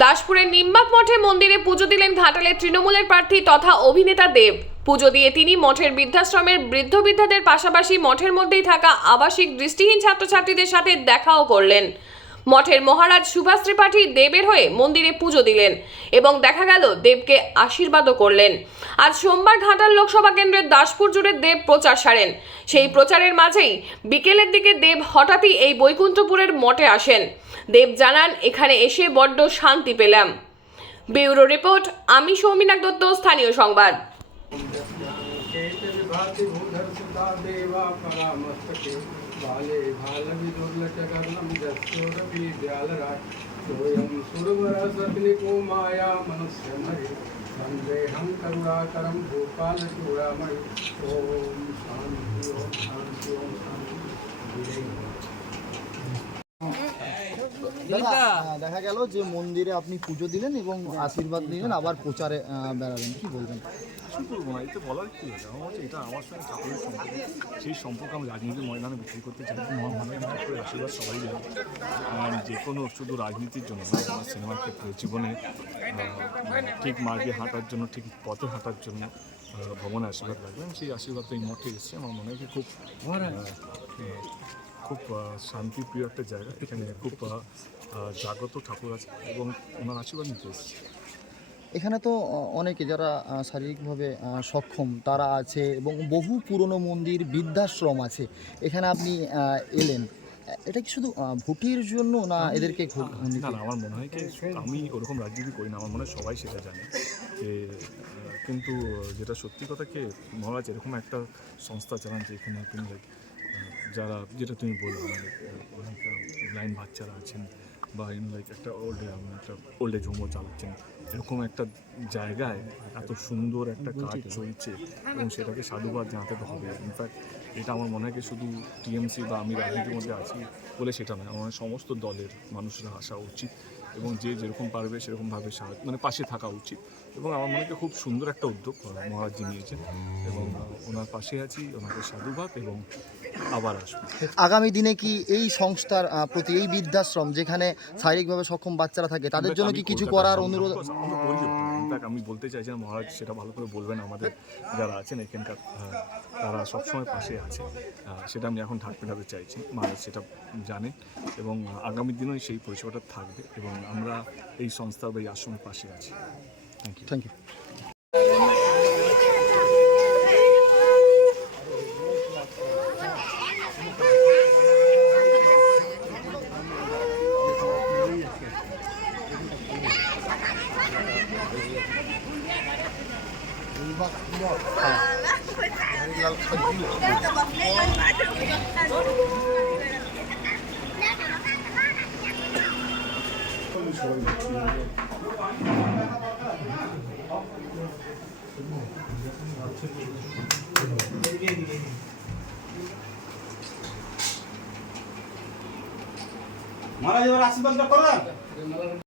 দাসপুরের নিম্বাক মঠে মন্দিরে পুজো দিলেন ঘাটালের তৃণমূলের প্রার্থী তথা অভিনেতা দেব। পুজো দিয়ে তিনি মঠের বৃদ্ধাশ্রমের বৃদ্ধ বৃদ্ধাদের পাশাপাশি মঠের মধ্যেই থাকা আবাসিক দৃষ্টিহীন ছাত্রছাত্রীদের সাথে দেখাও করলেন। মঠের মহারাজ সুভাষ ত্রিপাঠী দেবের হয়ে মন্দিরে পুজো দিলেন এবং দেখা গেল দেবকে আশীর্বাদও করলেন। আজ সোমবার ঘাটাল লোকসভা কেন্দ্রের দাসপুর জুড়ে দেব প্রচার সারেন। সেই প্রচারের মাঝেই বিকেলের দিকে দেব হঠাৎই এই বৈকুণ্ঠপুরের মঠে আসেন। দেব জানান, এখানে এসে বড্ড শান্তি পেলাম। ব্যুরো রিপোর্ট, আমি সৌমিনাক দত্ত, স্থানীয় সংবাদ। भाति भूधर सुता देवा परामस्तके बाले भाल विदुर्लचकर्णं जस्योरपि व्यालराट सोऽयं सुरवरसग्निको माया मनुष्यमहि वन्देऽहं करुणाकरं भूपालचूडामणि ॐ शान्ति দেখা গেল যে মন্দিরে আপনি পুজো দিলেন এবং আশীর্বাদ নিলেন আবার প্রচারে আহ, বেড়ালেন। কি বলবেন? করব না এতে বলার কি আছে? আমার হচ্ছে এটা আমার সঙ্গে ঠাকুরের সম্পর্ক সেই সম্পর্ক আমি রাজনীতির ময়দানে বিক্রি করতে চাই। না। আমার মনে হয় ঠাকুরের আশীর্বাদ সবাই আর যে কোনো শুধু রাজনীতির জন্য না আমার সিনেমার ক্ষেত্রে জীবনে ঠিক মার্গে হাঁটার জন্য ঠিক পথে হাঁটার জন্য ভগবানের আশীর্বাদ লাগবে। আমি সেই আশীর্বাদ তো এই মঠে এসেছে আমার মনে হয় খুব খুব শান্তিপ্রিয় একটা জায়গা। এখানে খুব জাগ্রত ঠাকুর আছে এবং ওনার আশীর্বাদ নিতে এসেছি। এখানে তো অনেকে যারা শারীরিকভাবে সক্ষম তারা আছে এবং বহু পুরনো মন্দির বৃদ্ধাশ্রম আছে। এখানে আপনি এলেন। এটা কি শুধু ভোটের জন্য না এদেরকে না না আমার মনে হয় কি আমি ওরকম রাজনীতি করি না আমার মনে হয় সবাই সেটা জানে। যে কিন্তু যেটা সত্যি কথা কি মহারাজ এরকম একটা সংস্থা চালান যে এখানে আহ, যারা যেটা তুমি বলল আমাদের লাইন বাচ্চারা আছেন বা ইন লাইক একটা ওল্ড একটা ওল্ড এজ হোমও চালাচ্ছেন। এরকম একটা জায়গায় এত সুন্দর একটা কাজ চলছে এবং সেটাকে সাধুবাদ জানাতে তো হবে ইনফ্যাক্ট এটা আমার মনে হয় শুধু টিএমসি বা আমি রাজনীতির মধ্যে আছি বলে সেটা নয় আমার সমস্ত দলের মানুষরা আসা উচিত এবং যে যেরকম পারবে সেরকমভাবে সাহায্য মানে পাশে থাকা উচিত। এবং আমার মনে হয় খুব সুন্দর একটা উদ্যোগ মহারাজ মহারাজজি নিয়েছেন এবং ওনার পাশে আছি ওনাকে সাধুবাদ এবং আবার আসব। আগামী দিনে কি এই সংস্থার প্রতি এই বৃদ্ধাশ্রম যেখানে শারীরিকভাবে সক্ষম বাচ্চারা থাকে তাদের জন্য কি কিছু করার অনুরোধ ইনফ্যাক্ট আমি বলতে চাইছিলাম মহারাজ সেটা ভালো করে বলবেন আমাদের যারা আছেন এখানকার তারা সবসময় পাশে আছে। সেটা আমি এখন ঢাক পেটাতে চাইছি, মহারাজ সেটা জানে এবং আগামী দিনেও সেই পরিষেবাটা থাকবে এবং আমরা এই সংস্থা বা এই আশ্রমের পাশে আছি। Thank you thank you Mana jalan asin bangga